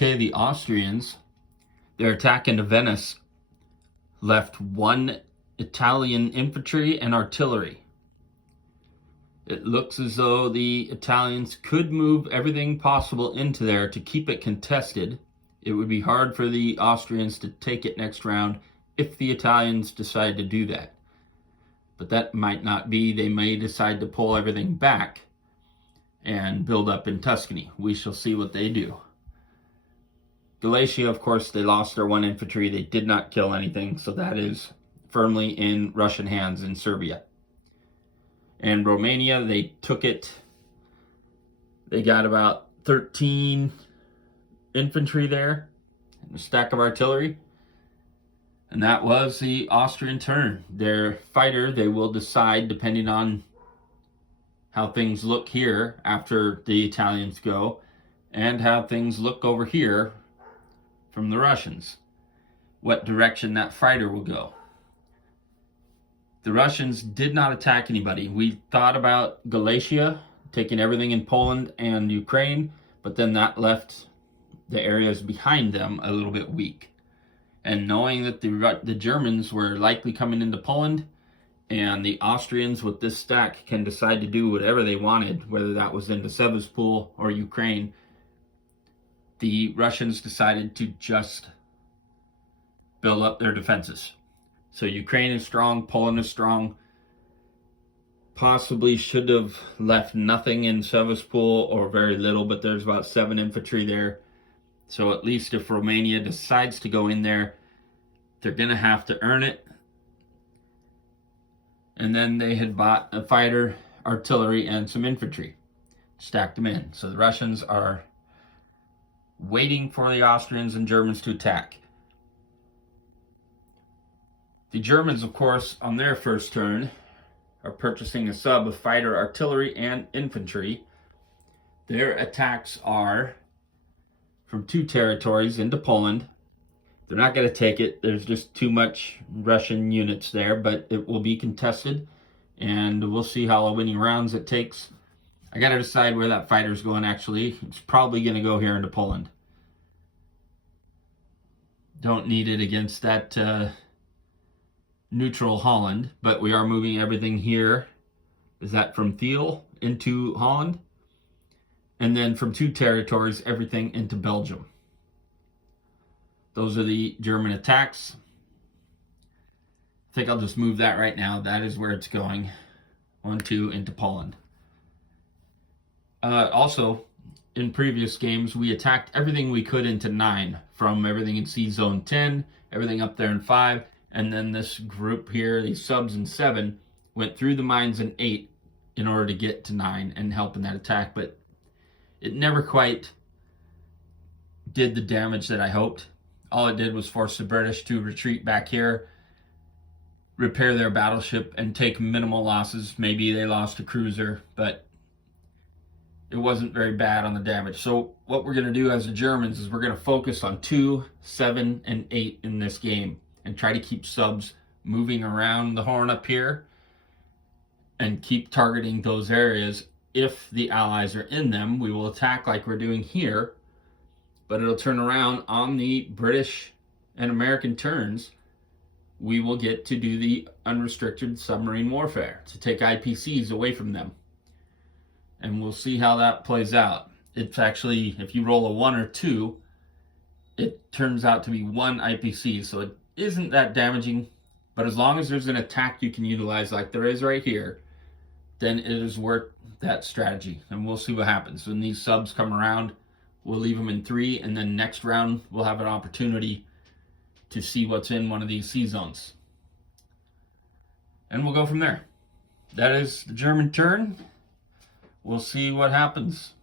Okay, the Austrians, their attack into Venice left 1 Italian infantry and artillery. It looks as though the Italians could move everything possible into there to keep it contested. It would be hard for the Austrians to take it next round if the Italians decide to do that. But that might not be. They may decide to pull everything back and build up in Tuscany. We shall see what they do. Galicia, of course, they lost their 1 infantry. They did not kill anything, so that is firmly in Russian hands in Serbia. And Romania, they took it. They got about 13 infantry there, and a stack of artillery. And that was the Austrian turn. Their fighter, they will decide, depending on how things look here after the Italians go, and how things look over here from the Russians, what direction that fighter will go. The Russians did not attack anybody. We thought about Galicia, taking everything in Poland and Ukraine, but then that left the areas behind them a little bit weak. And knowing that the Germans were likely coming into Poland, and the Austrians with this stack can decide to do whatever they wanted, whether that was into Sevastopol or Ukraine, the Russians decided to just build up their defenses. So Ukraine is strong, Poland is strong. Possibly should have left nothing in Sevastopol, or very little, but there's about 7 infantry there. So at least if Romania decides to go in there, they're going to have to earn it. And then they had bought a fighter, artillery, and some infantry. Stacked them in. So the Russians are waiting for the Austrians and Germans to attack. The Germans, of course, on their first turn, are purchasing a sub of fighter, artillery, and infantry. Their attacks are from 2 territories into Poland. They're not going to take it. There's just too much Russian units there, but it will be contested, and we'll see how many rounds it takes. I got to decide where that fighter's going, actually. It's probably going to go here into Poland. Don't need it against that neutral Holland, but we are moving everything here. Is that from Thiel into Holland? And then from 2 territories, everything into Belgium. Those are the German attacks. I think I'll just move that right now. That is where it's going. 1, 2 into Poland. Also, in previous games, we attacked everything we could into 9, from everything in C Zone 10, everything up there in 5, and then this group here, these subs in 7, went through the mines in 8 in order to get to 9 and help in that attack, but it never quite did the damage that I hoped. All it did was force the British to retreat back here, repair their battleship, and take minimal losses. Maybe they lost a cruiser, but it wasn't very bad on the damage. So what we're going to do as the Germans is we're going to focus on 2, 7, and 8 in this game and try to keep subs moving around the horn up here and keep targeting those areas. If the Allies are in them, we will attack like we're doing here, but it'll turn around on the British and American turns. We will get to do the unrestricted submarine warfare to take IPCs away from them. And we'll see how that plays out. It's actually, if you roll a 1 or 2, it turns out to be 1 IPC, so it isn't that damaging. But as long as there's an attack you can utilize like there is right here, then it is worth that strategy. And we'll see what happens. When these subs come around, we'll leave them in 3, and then next round we'll have an opportunity to see what's in one of these sea zones. And we'll go from there. That is the German turn. We'll see what happens.